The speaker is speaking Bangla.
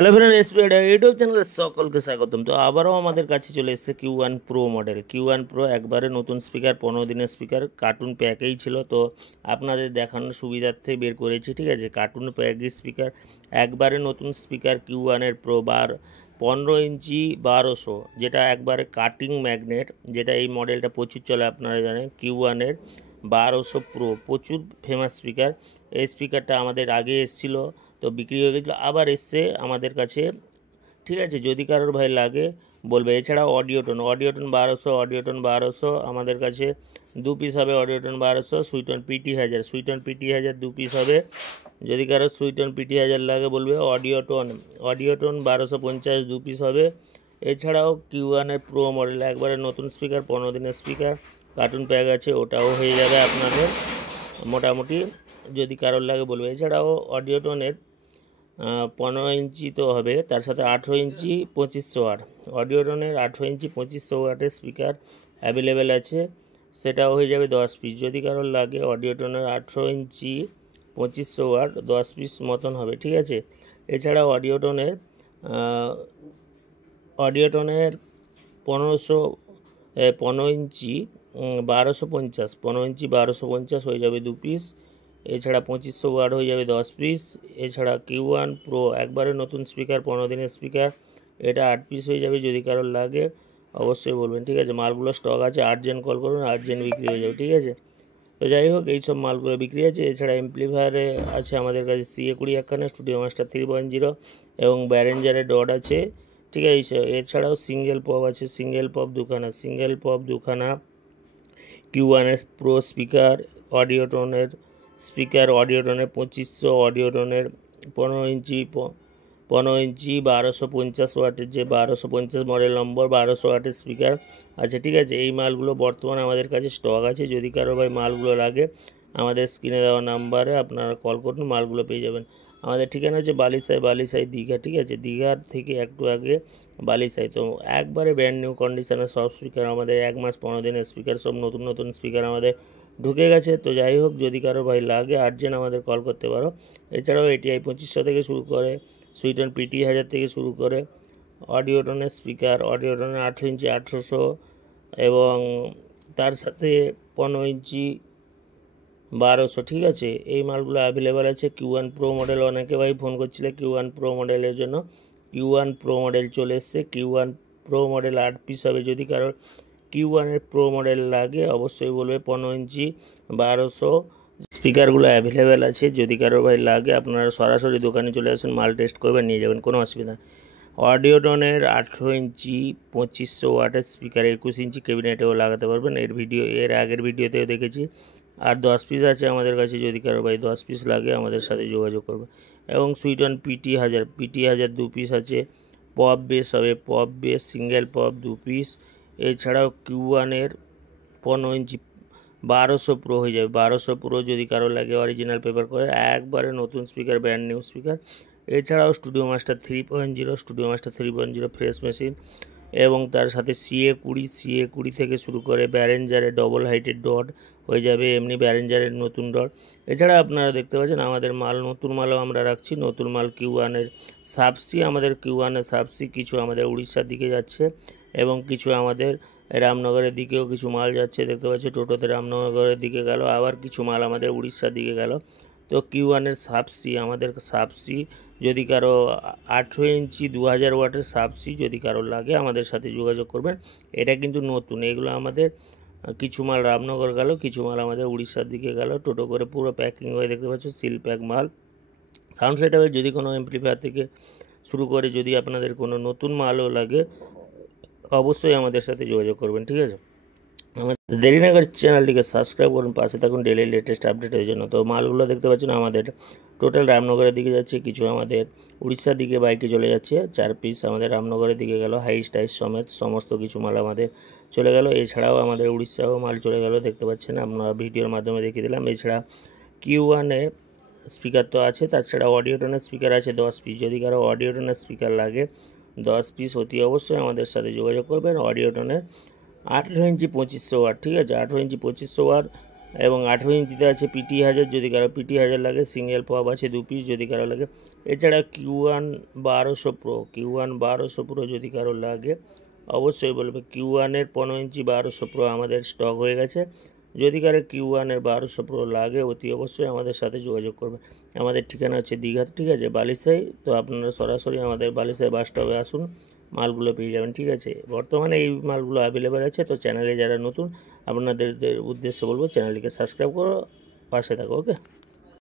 হ্যালো ফ্রেন্ড, এসপিআইডা ইউটিউব চ্যানেলে সকলকে স্বাগতম। তো আবারও আমাদের কাছে চলে এসেছে Q1 pro model. Q1 pro একবারে নতুন স্পিকার, 15 দিনের স্পিকার, কার্টুন প্যাকেই ছিল। তো আপনাদের দেখানোর সুবিধার্থে বের করেছি, ঠিক আছে। কার্টুন প্যাকেজ স্পিকার, একবারে নতুন স্পিকার Q1 প্রো 15 ইঞ্চি 1200, যেটা একবারে কাটিং ম্যাগনেট, যেটা এই মডেলটা প্রচুর চলে। আপনারা জানেন Q1 1200 প্রো প্রচুর ফেমাস স্পিকার। এই স্পিকারটা আমাদের আগে এসেছিলো, তো বিক্রি হয়ে গেছিলো, আবার এসছে আমাদের কাছে, ঠিক আছে। যদি কারোর ভাই লাগে বলবে। এছাড়াও অডিওটোন 1200 আমাদের কাছে 2 পিস হবে। অডিওটোন 1200, সুইটন পিটি 1000 2 পিস হবে। যদি কারো সুইটন পিটি 1000 লাগে বলবে। অডিওটোন 1250 2 পিস হবে। এছাড়াও Q1 প্রো মডেল একবারে নতুন স্পিকার, 15 দিনের স্পিকার, কার্টুন প্যাক আছে, ওটাও হয়ে যাবে আপনাদের মোটামুটি। যদি কারোর লাগে বলবে। এছাড়াও অডিওটোনের 15 ইঞ্চি তো হবে, তার সাথে 18 ইঞ্চি 2500 ওয়াট। অডিওটোনের 18 ইঞ্চি 2500 ওয়াটের স্পিকার অ্যাভেলেবেল আছে, সেটাও হয়ে যাবে 10 পিস। যদি কারোর লাগে অডিওটোনের 18 ইঞ্চি 2500 ওয়াট 10 পিস মতন হবে, ঠিক আছে। এছাড়াও অডিওটোনের 15 ইঞ্চি 1250 হয়ে যাবে 2 পিস। এছাড়া 2500 ওয়াট হয়ে যাবে 10 পিস। এছাড়া Q1 প্রো একবারে নতুন স্পিকার, 15 দিনের স্পিকার, এটা 8 পিস হয়ে যাবে। যদি কারোর লাগে অবশ্যই বলবেন, ঠিক আছে। মালগুলো স্টক আছে, আর্জেন্ট কল করুন, আর্জেন্ট বিক্রি হয়ে যাবে, ঠিক আছে। তো যাই হোক, এইসব মালগুলো বিক্রি আছে। এছাড়া এমপ্লিফায়ারে আছে আমাদের কাছে CA20 একখানা, স্টুডিও মাস্টার 3.0 এবং ব্যারেঞ্জারের ডট আছে, ঠিক আছে। এছাড়াও সিঙ্গেল পপ আছে, সিঙ্গেল পপ দুখানা Q1 প্রো স্পিকার, অডিওটোনের 2500, অডিওটোনের 15 ইঞ্চি 1250 ওয়াটের, যে 1250 মডেল নম্বর 1200 ওয়াটের স্পিকার আছে, ঠিক আছে। এই মালগুলো বর্তমানে আমাদের কাছে স্টক আছে। যদি কারো ভাই মালগুলো লাগে আমাদের স্ক্রিনে দেওয়া নাম্বারে আপনারা কল করুন, মালগুলো পেয়ে যাবেন। আমাদের ঠিকানা হচ্ছে বালিসাই দীঘা, ঠিক আছে। দীঘার থেকে একটু আগে বালিসাই। তো একবারে ব্র্যান্ড নিউ কন্ডিশনের সব স্পিকার আমাদের, 1 মাস 15 দিনের স্পিকার, সব নতুন স্পিকার আমাদের ঢুকে গেছে। তো যাই হোক, যদি কারো ভাই লাগে আর্জেন্ট আমাদের কল করতে পারো। এছাড়াও ATI 2500 থেকে শুরু করে, সুইটন পিটি 1000 থেকে শুরু করে, অডিওটোনের স্পিকার, অডিওটোনের 18 ইঞ্চি 1800 এবং তার সাথে 15 ইঞ্চি 1200, ঠিক আছে। এই মালগুলো অ্যাভেলেবেল আছে। Q1 প্রো মডেল, অনেকে ভাই ফোন করছিলে Q1 প্রো মডেলের জন্য। Q1 প্রো মডেল চলে এসছে। Q1 প্রো মডেল 8 পিস হবে। যদি কারোর Q1 প্রো মডেল লাগে অবশ্যই বলবে। 15 ইঞ্চি 1200 স্পিকারগুলো অ্যাভেলেবেল আছে। যদি কারো ভাই লাগে আপনারা সরাসরি দোকানে চলে আসুন, মাল টেস্ট করবেন, নিয়ে যাবেন, কোনো অসুবিধা। অডিওটোনের 18 ইঞ্চি 2500 ওয়াটের স্পিকার, 21 ইঞ্চি ক্যাবিনেটেও লাগাতে পারবেন। এর আগের ভিডিওতেও দেখেছি। আর 10 পিস আছে আমাদের কাছে। যদি কারো ভাই 10 পিস লাগে আমাদের সাথে যোগাযোগ করবে। এবং সুইটন পিটি 1000 2 পিস আছে। পপ বেস হবে, pop base single pop 2 piece. এছাড়াও Q1 15 ইঞ্চি 1200 প্রো হয়ে যাবে। 1200 প্রো যদি কারো লাগে অরিজিনাল পেপার করে, একবারে নতুন স্পিকার, ব্র্যান্ড নিউ স্পিকার। এছাড়াও স্টুডিও মাস্টার 3.0 ফ্রেশ মেশিন এবং তার সাথে CA20 থেকে শুরু করে ব্যারেঞ্জারের ডবল হাইটের ডট হয়ে যাবে, এমনি ব্যারেঞ্জারের নতুন ডট। এছাড়া আপনারা দেখতে পাচ্ছেন আমাদের মাল, নতুন মালও আমরা রাখছি। নতুন মাল Q1 সাবসি, আমাদের Q1 সাবসি কিছু আমাদের উড়িষ্যার দিকে যাচ্ছে এবং কিছু আমাদের রামনগরের দিকেও কিছু মাল যাচ্ছে। দেখতে পাচ্ছি টোটোতে রামনগরের দিকে গেল, আবার কিছু মাল আমাদের উড়িষ্যার দিকে গেল। তো Q1 সাবসি, আমাদের সাবসি যদি কারো 18 ইঞ্চি 2000 ওয়াটের সাবসি যদি কারো লাগে আমাদের সাথে যোগাযোগ করবেন। এটা কিন্তু নতুন, এগুলো আমাদের কিছু মাল রামনগর গেল, কিছু মাল আমাদের উড়িষ্যার দিকে গেল, টোটো করে পুরো প্যাকিং হয়ে, দেখতে পাচ্ছ সিল প্যাক মাল। সাউন্ড সেটআপের যদি কোনো এমপ্লিফায়ার থেকে শুরু করে যদি আপনাদের কোনো নতুন মালও লাগে অবশ্যই আমাদের সাথে যোগাযোগ করবেন, ঠিক আছে। আমাদের দেরি না করে চ্যানেলটিকে সাবস্ক্রাইব করুন, পাশে থাকুন ডেলি লেটেস্ট আপডেটের জন্য। তো মালগুলো দেখতে পাচ্ছেন আমাদের টোটাল রামনগরের দিকে যাচ্ছে, কিছু আমাদের উড়িষ্যার দিকে বাইকে চলে যাচ্ছে। 4 পিস আমাদের রামনগরের দিকে গেল, হাইস টাইস সমেত সমস্ত কিছু মাল আমাদের চলে গেল। এছাড়াও আমাদের উড়িষ্যাও মাল চলে গেল, দেখতে পাচ্ছেন, আপনারা ভিডিওর মাধ্যমে দেখিয়ে দিলাম। এছাড়া Q1 স্পিকার তো আছে, তাছাড়া অডিওটোনের স্পিকার আছে 10 পিস। যদি কারো অডিওটোনের স্পিকার লাগে 10 পিস অতি অবশ্যই আমাদের সাথে যোগাযোগ করবেন। অডিওটোনের 18 ইঞ্চি 2500 ওয়াট, ঠিক আছে। 18 ইঞ্চি 2500 ওয়াট এবং 18 ইঞ্চিতে আছে পিটি হাজার, যদি কারো পিটি হাজার লাগে। সিঙ্গেল পপ আছে 2 পিস যদি কারো লাগে। এছাড়া Q1 1200 প্রো, Q1 1200 প্রো যদি কারো লাগে অবশ্যই বলবে। Q1 এর 15 ইঞ্চি 1200 প্রো আমাদের স্টক হয়ে গেছে। যদি কারো Q1 এর 1200 প্রো লাগে অতি অবশ্যই আমাদের সাথে যোগাযোগ করবে। আমাদের ঠিকানা হচ্ছে দীঘা, ঠিক আছে, বালিসাই। তো আপনারা সরাসরি আমাদের বালিসাই বাস স্টপে আসুন, মালগুলো পেয়ে যাবেন, ঠিক আছে। বর্তমানে এই মালগুলো অ্যাভেলেবেল আছে। তো চ্যানেলে যারা নতুন আপনাদের উদ্দেশ্যে বলবো চ্যানেলটিকে সাবস্ক্রাইব করো, পাশে থাকো, ওকে।